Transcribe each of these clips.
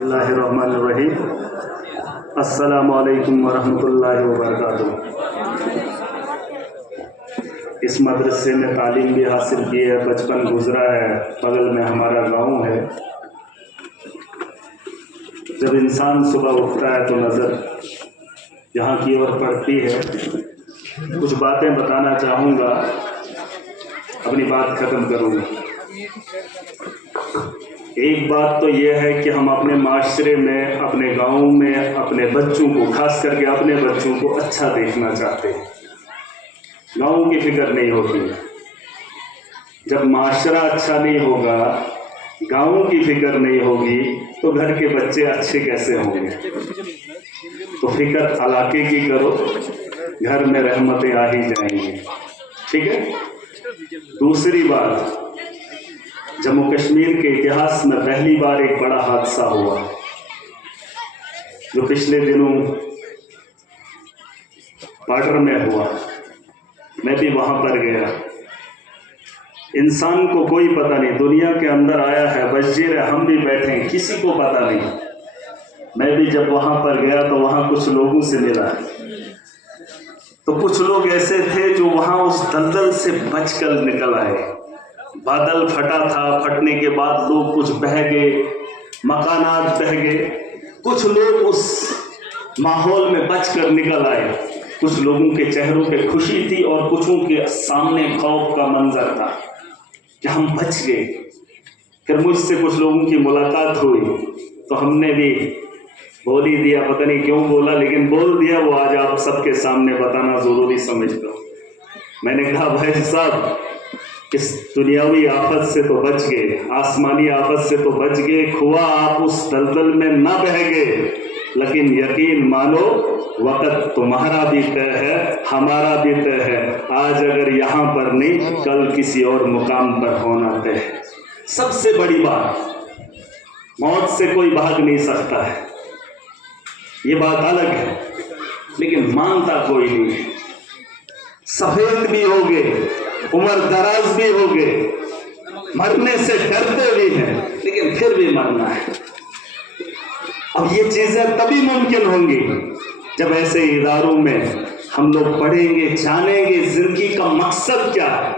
اللہ الرحمن الرحیم۔ السلام علیکم ورحمۃ اللہ وبرکاتہ۔ اس مدرسے میں تعلیم بھی حاصل کی ہے، بچپن گزرا ہے، بغل میں ہمارا گاؤں ہے۔ جب انسان صبح اٹھتا ہے تو نظر یہاں کی اور پڑتی ہے۔ کچھ باتیں بتانا چاہوں گا، اپنی بات ختم کروں گا۔ ایک بات تو یہ ہے کہ ہم اپنے معاشرے میں، اپنے گاؤں میں اپنے بچوں کو، خاص کر کے اپنے بچوں کو اچھا دیکھنا چاہتے ہیں۔ گاؤں کی فکر نہیں ہوتی۔ جب معاشرہ اچھا نہیں ہوگا، گاؤں کی فکر نہیں ہوگی، تو گھر کے بچے اچھے کیسے ہوں گے؟ تو فکر علاقے کی کرو، گھر میں رحمتیں آ ہی جائیں گی۔ ٹھیک ہے؟ دوسری بات، جموں کشمیر کے اتہاس میں پہلی بار ایک بڑا حادثہ ہوا، جو پچھلے دنوں بارڈر میں ہوا۔ میں بھی وہاں پر گیا۔ انسان کو کوئی پتہ نہیں، دنیا کے اندر آیا ہے، بشیر ہے، ہم بھی بیٹھے ہیں، کسی کو پتہ نہیں۔ میں بھی جب وہاں پر گیا تو وہاں کچھ لوگوں سے ملا، تو کچھ لوگ ایسے تھے جو وہاں اس دلدل سے بچ کر نکل آئے۔ بادل پھٹا تھا، پھٹنے کے بعد لوگ کچھ بہہ گئے، مکانات بہہ گئے، کچھ لوگ اس ماحول میں بچ کر نکل آئے۔ کچھ لوگوں کے چہروں پہ خوشی تھی اور کچھوں کے سامنے خوف کا منظر تھا کہ ہم بچ گئے۔ پھر مجھ سے کچھ لوگوں کی ملاقات ہوئی تو ہم نے بھی بول ہی دیا، پتہ نہیں کیوں بولا، لیکن بول دیا، وہ آج آپ سب کے سامنے بتانا ضروری سمجھتا ہوں۔ میں نے کہا بھائی صاحب، اس دنیاوی آفت سے تو بچ گئے، آسمانی آفت سے تو بچ گئے، کھوا آپ اس دلدل میں نہ بہہ گئے، لیکن یقین مانو وقت تمہارا بھی طے ہے، ہمارا بھی طے ہے۔ آج اگر یہاں پر نہیں، کل کسی اور مقام پر ہونا طے ہے۔ سب سے بڑی بات، موت سے کوئی بھاگ نہیں سکتا ہے، یہ بات الگ ہے، لیکن مانتا کوئی نہیں ہے۔ سفید بھی ہوگے، عمر دراز بھی ہوگے، مرنے سے ڈرتے بھی ہیں، لیکن پھر بھی مرنا ہے۔ اب یہ چیزیں تبھی ممکن ہوں گی جب ایسے اداروں میں ہم لوگ پڑھیں گے، جانیں گے زندگی کا مقصد کیا ہے۔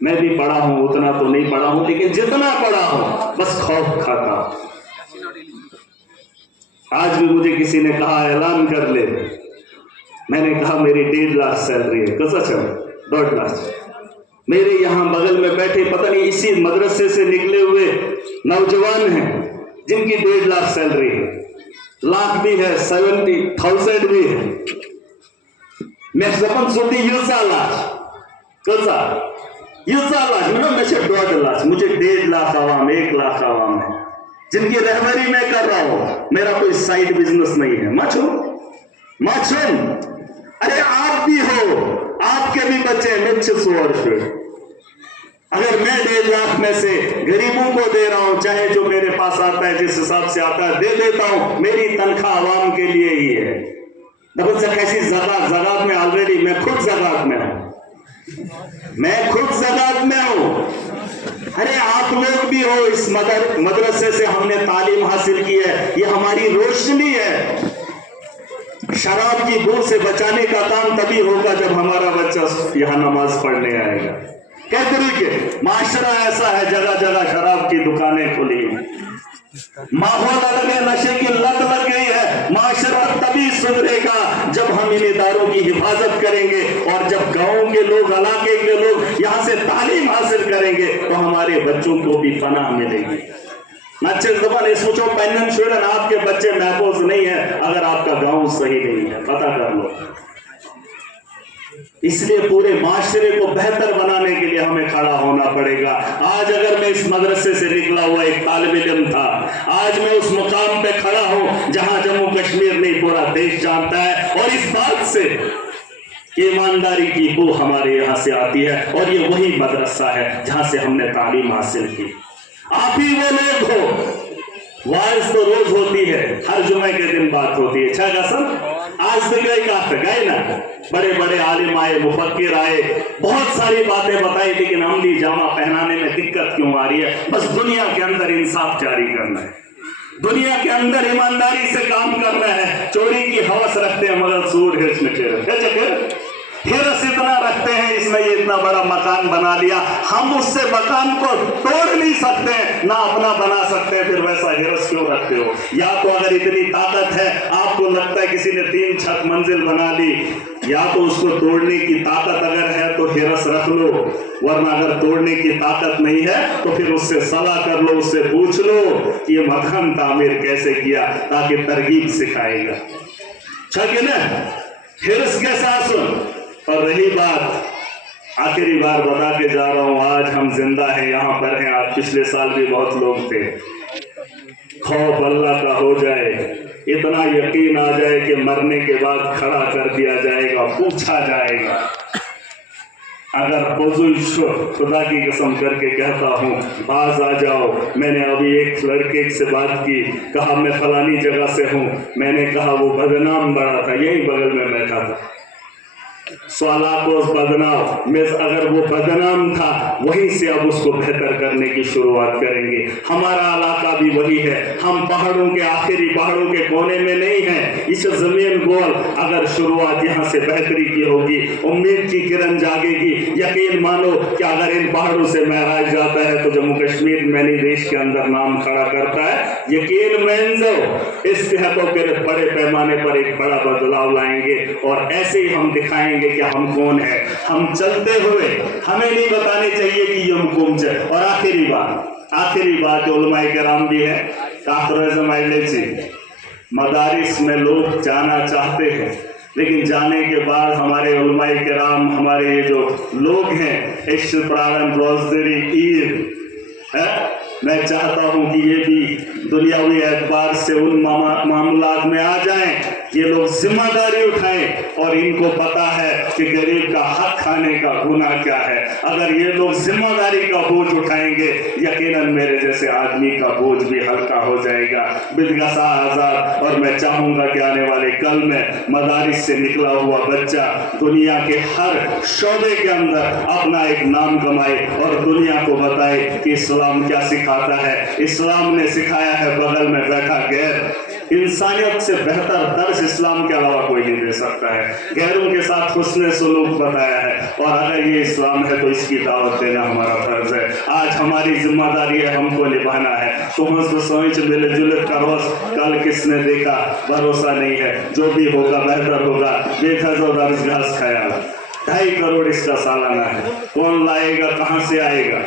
میں بھی پڑھا ہوں، اتنا تو نہیں پڑھا ہوں، لیکن جتنا پڑھا ہوں بس خوف کھاتا ہوں۔ آج بھی مجھے کسی نے کہا اعلان کر لے، میں نے کہا میری 1.5 لاکھ سیلری ہے، کسا چل 1.5 لاکھ۔ میرے یہاں بغل میں بیٹھے پتہ نہیں اسی مدرسے سے نکلے ہوئے نوجوان ہیں جن کی 1.5 لاکھ سیلری ہے، لاکھ بھی ہے، 70,000 بھی ہے۔ میں زبان سوٹی یوزا لاکھ، کسا یوزا لاکھ، میں سے 1.5 لاکھ، مجھے 1.5 لاکھ عوام، 1 لاکھ عوام ہے جن کی رہبری میں کر رہا ہوں۔ میرا کوئی سائیڈ بزنس نہیں ہے۔ ماچھن، ارے آپ بھی ہو، آپ کے بھی بچے مچھ سوار پھر۔ اگر میں 1.5 لاکھ میں سے غریبوں کو دے رہا ہوں، چاہے جو میرے پاس آتا ہے جس حساب سے آتا ہے دے دیتا ہوں، میری تنخواہ عوام کے لیے ہی ہے۔ دبل سے کیسی زکات میں آلریڈی میں خود زکات میں ہوں، میں خود زکات میں ہوں۔ ارے آپ لوگ بھی ہو، اس مدرسے سے ہم نے تعلیم حاصل کی ہے، یہ ہماری روشنی ہے۔ شراب کی بو سے بچانے کا کام تبھی ہوگا جب ہمارا بچہ یہاں نماز پڑھنے آئے گا۔ کہہ طریقے معاشرہ ایسا ہے، جگہ جگہ شراب کی دکانیں کھلی ہیں، ماحول الگ ہے، نشے کی لت لگ گئی ہے۔ معاشرہ تبھی سدھرے گا جب ہم ان اداروں کی حفاظت کریں گے، اور جب گاؤں کے لوگ، علاقے کے لوگ یہاں سے تعلیم حاصل کریں گے تو ہمارے بچوں کو بھی پناہ ملے گی۔ نچے زبان اس سوچو پینن شوڑن، آپ کے بچے محفوظ نہیں ہیں اگر آپ کا گاؤں صحیح نہیں ہے، پتہ کر لو۔ اس لیے پورے معاشرے کو بہتر بنانے کے لیے ہمیں کھڑا ہونا پڑے گا۔ آج اگر میں اس مدرسے سے نکلا ہوا ایک طالب علم تھا، آج میں اس مقام پہ کھڑا ہوں جہاں جموں کشمیر نہیں پورا دیش جانتا ہے، اور اس بات سے ایمانداری کی بو ہمارے یہاں سے آتی ہے، اور یہ وہی مدرسہ ہے جہاں سے ہم نے تعلیم حاصل کی۔ آپ ہی وہ لوگ ہو، وائز تو روز ہوتی ہے، ہر جمعے کے دن بات ہوتی ہے، چھا قسم آج تک گئے نا، بڑے بڑے عالم آئے، مفکر آئے، بہت ساری باتیں بتائی، لیکن عملی جامہ پہنانے میں دقت کیوں آ رہی ہے؟ بس دنیا کے اندر انصاف جاری کرنا ہے۔ دنیا کے اندر ایمانداری سے کام کرنا ہے، چوری کی ہوس رکھتے ہیں مگر سود ہرس اتنا رکھتے ہیں، اس نے یہ اتنا بڑا مکان بنا لیا، ہم اس سے مکان کو توڑ نہیں سکتے نہ اپنا بنا سکتے، پھر ویسا ہرس کیوں رکھتے ہو؟ یا تو اگر اتنی طاقت ہے، آپ کو لگتا ہے کسی نے 3 چھت منزل بنا لی، یا تو اس کو توڑنے کی طاقت اگر ہے تو ہرس رکھ لو، ورنہ اگر توڑنے کی طاقت نہیں ہے تو پھر اس سے صلاح کر لو، اس سے پوچھ لو کہ یہ مکان تعمیر کیسے کیا، تاکہ ترغیب سکھائے گا، ٹھیک ہے نا؟ ہرس کے ساتھ سن۔ اور رہی بات، آخری بار بتا کے جا رہا ہوں، آج ہم زندہ ہیں، یہاں پر ہیں، آج پچھلے سال بھی بہت لوگ تھے، خوف اللہ کا ہو جائے، اتنا یقین آ جائے کہ مرنے کے بعد کھڑا کر دیا جائے گا، پوچھا جائے گا۔ اگر خدا کی قسم کر کے کہتا ہوں باز آ جاؤ، میں نے ابھی ایک لڑکے سے بات کی، کہا میں فلانی جگہ سے ہوں، میں نے کہا وہ بدنام بڑا تھا، یہی بغل میں بیٹھا تھا، سوالات بدنام میں، اگر وہ بدنام تھا وہیں سے اب اس کو بہتر کرنے کی شروعات کریں گے۔ ہمارا علاقہ بھی وہی ہے، ہم پہاڑوں کے آخری پہاڑوں کے کونے میں نہیں ہیں، اس زمین گول، اگر شروعات یہاں سے بہتری کی ہوگی، امید کی کرن جاگے گی، یقین مانو کہ اگر ان پہاڑوں سے معراج جاتا ہے تو جموں کشمیر میں دیش کے اندر نام کھڑا کرتا ہے، یقین مانو اس تحتوں کے بڑے پیمانے پر ایک بڑا بدلاؤ لائیں گے، اور ایسے ہی ہم دکھائیں گے کہ ہم کون ہیں۔ ہم چلتے ہوئے ہمیں نہیں بتانے چاہیے کہ یہ حکومت ہے۔ اور آخری بات علماء کرام بھی ہے، مدارس میں لوگ جانا چاہتے ہیں، لیکن جانے کے بعد ہمارے علماء کرام، ہمارے یہ جو لوگ ہیں، میں چاہتا ہوں کہ یہ بھی دنیاوی اعتبار سے ان معاملات میں آ جائیں، یہ لوگ ذمہ داری اٹھائیں، اور ان کو پتا ہے کہ غریب کا حق کھانے کا گناہ کیا ہے۔ اگر یہ لوگ ذمہ داری کا بوجھ اٹھائیں گے، یقیناً میرے جیسے آدمی کا بوجھ بھی ہلکا ہو جائے گا، بدگسا آزاد۔ اور میں چاہوں گا کہ آنے والے کل میں مدارس سے نکلا ہوا بچہ دنیا کے ہر شعبے کے اندر اپنا ایک نام کمائے، اور دنیا کو بتائے کہ اسلام کیا سکھاتا ہے۔ اسلام نے سکھایا ہے بغل میں بیٹھا غیر، انسانیت سے بہتر درس اسلام کے علاوہ کوئی نہیں دے سکتا ہے، غیروں کے ساتھ حسن سلوک بتایا ہے، اور اگر یہ اسلام ہے تو اس کی دعوت دینا ہمارا فرض ہے۔ آج ہماری ذمہ داری ہے، ہم کو نبھانا ہے۔ سوچ ملے جلت کروس، کل کس نے دیکھا، بھروسہ نہیں ہے، جو بھی ہوگا بہتر ہوگا۔ بے گھر و درس گھاس خیال 2.5 کروڑ اس کا سالانہ ہے، کون لائے گا، کہاں سے آئے گا؟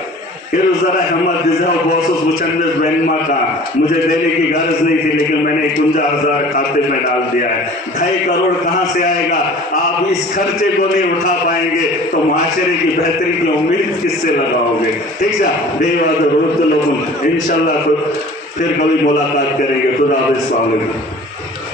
پھر ذرا ہمت دیزاؤ بوسوس وچندس بینما کا مجھے دینے کی غرض نہیں تھی، لیکن میں نے 51,000 کھاتے میں ڈال دیا ہے۔ 2.5 کروڑ کہاں سے آئے گا؟ آپ اس خرچے کو نہیں اٹھا پائیں گے تو معاشرے کی بہتری کی امید کس سے لگاؤ گے؟ ٹھیک ہے، بے وعدہ روز لوگوں انشاءاللہ پھر کبھی ملاقات کریں گے۔ خدا حافظ، السلام علیکم۔